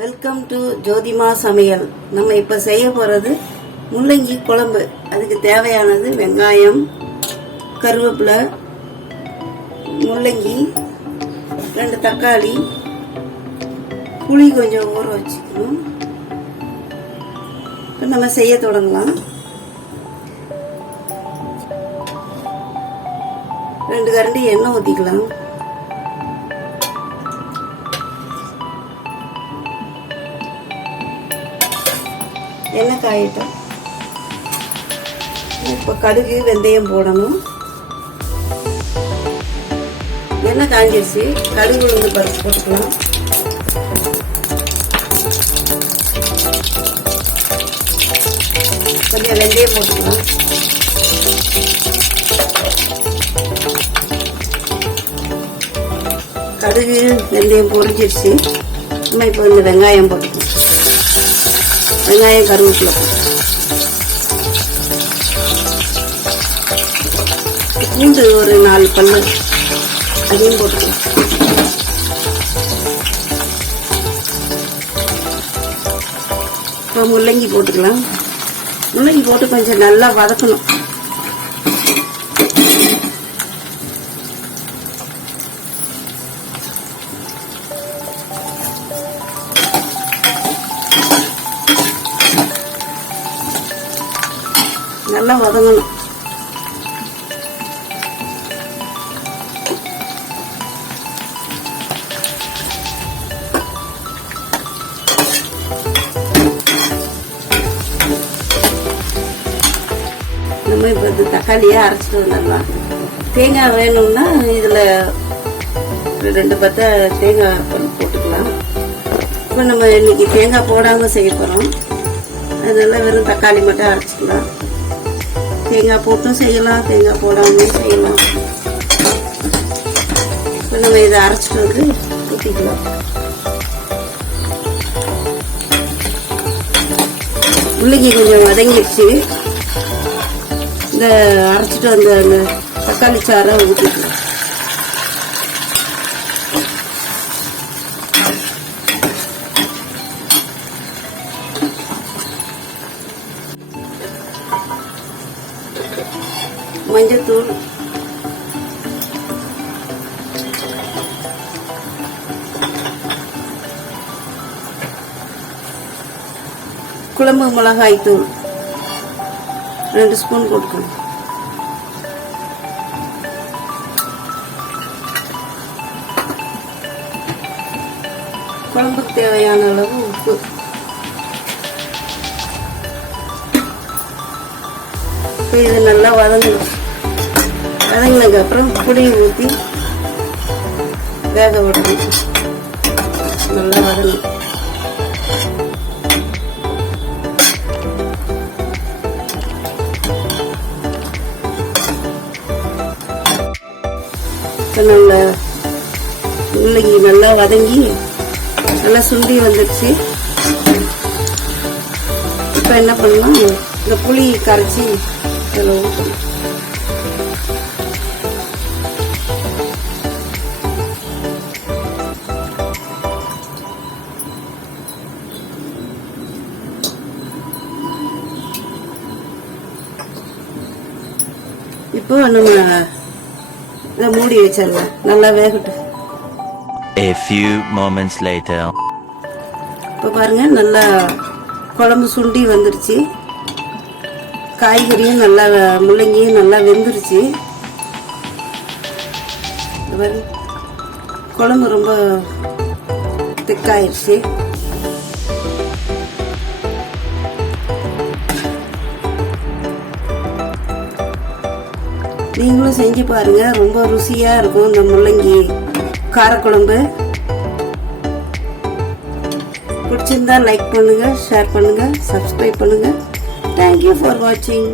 Welcome to ஜோதிமா சமையல். நம்ம இப்போ செய்ய போகிறது முள்ளங்கி குழம்பு. அதுக்கு தேவையானது வெங்காயம், கருவேப்பிலை, முள்ளங்கி, 2 தக்காளி, புளி கொஞ்சம் ஊற வச்சுக்கணும். இப்போ நம்ம செய்ய தொடங்கலாம். 2 கரண்டி எண்ணெய் ஊற்றிக்கலாம். எண்ணெய் காயிட்டோம். இப்போ கடுகு, வெந்தயம் போடணும். எண்ணெய் காஞ்சிருச்சு. கடுகு, உளுந்து பருப்பு போட்டுக்கலாம். கொஞ்சம் வெந்தயம் போட்டுக்கலாம். கடுகு, வெந்தயம் பொரிஞ்சிருச்சு. நம்ம இப்போ இந்த வெங்காயம் போட்டுக்கலாம். வெங்காயம், கருவேப்பிலை, பூண்டு ஒரு 4 பல்லு அதையும் போட்டுக்கலாம். இப்போ முள்ளங்கி போட்டுக்கலாம். முள்ளங்கி போட்டு கொஞ்சம் நல்லா வதக்கணும். நல்லா வதங்கணும். நம்ம இப்போ இந்த தக்காளியை அரைச்சிட்டு வந்துடலாம். தேங்காய் வேணும்னா இதில் 2 பத்தை தேங்காய் போட்டுக்கலாம். இப்போ நம்ம இன்னைக்கு தேங்காய் போடாமல் செய்ய போகிறோம். அதனால வெறும் தக்காளி மட்டும் அரைச்சிக்கலாம். தேங்காய் போட்டும் செய்யலாம், தேங்காய் போடாமல் செய்யலாம். இப்போ நம்ம இதை அரைச்சிட்டு வந்து ஊற்றிக்கலாம். முள்ளங்கி கொஞ்சம் வதங்கிடுச்சு. இந்த அரைச்சிட்டு வந்த அந்த தக்காளி சாறை ஊற்றிக்கலாம். மஞ்சத்தூள், குழம்பு மிளகாய் தூள் 2 ஸ்பூன் போட்டுக்கணும். குழம்புக்கு தேவையான அளவு உப்பு. இப்போ இது நல்லா வதங்கணும். வதங்கினதுக்கு அப்புறம் புளி ஊற்றி வேக விடணும். நல்லா வதங்கணும். இப்போ நல்லா முள்ளங்கி நல்லா வதங்கி நல்லா சுண்டி வந்துடுச்சு. இப்போ என்ன பண்ணலாம், இந்த புளி கரைச்சி இதில் ஊற்றணும். இப்போ நம்ம இதை மூடி வச்சிடலாம். நல்லா வேகட்டும். A few moments later. இப்போ பாருங்க, நல்லா குழம்பு சுண்டி வந்துருச்சு. காய்கறியும் நல்லா, முள்ளங்கியும் நல்லா வெந்துருச்சு. குழம்பு ரொம்ப திக்காயிருச்சு. நீங்களும் செஞ்சு பாருங்க. ரொம்ப ருசியா இருக்கும் இந்த முள்ளங்கி காரக்குழம்பு. பிடிச்சிருந்தா லைக் பண்ணுங்க, ஷேர் பண்ணுங்க, சப்ஸ்கிரைப் பண்ணுங்க. தேங்க்யூ ஃபார் வாட்சிங்.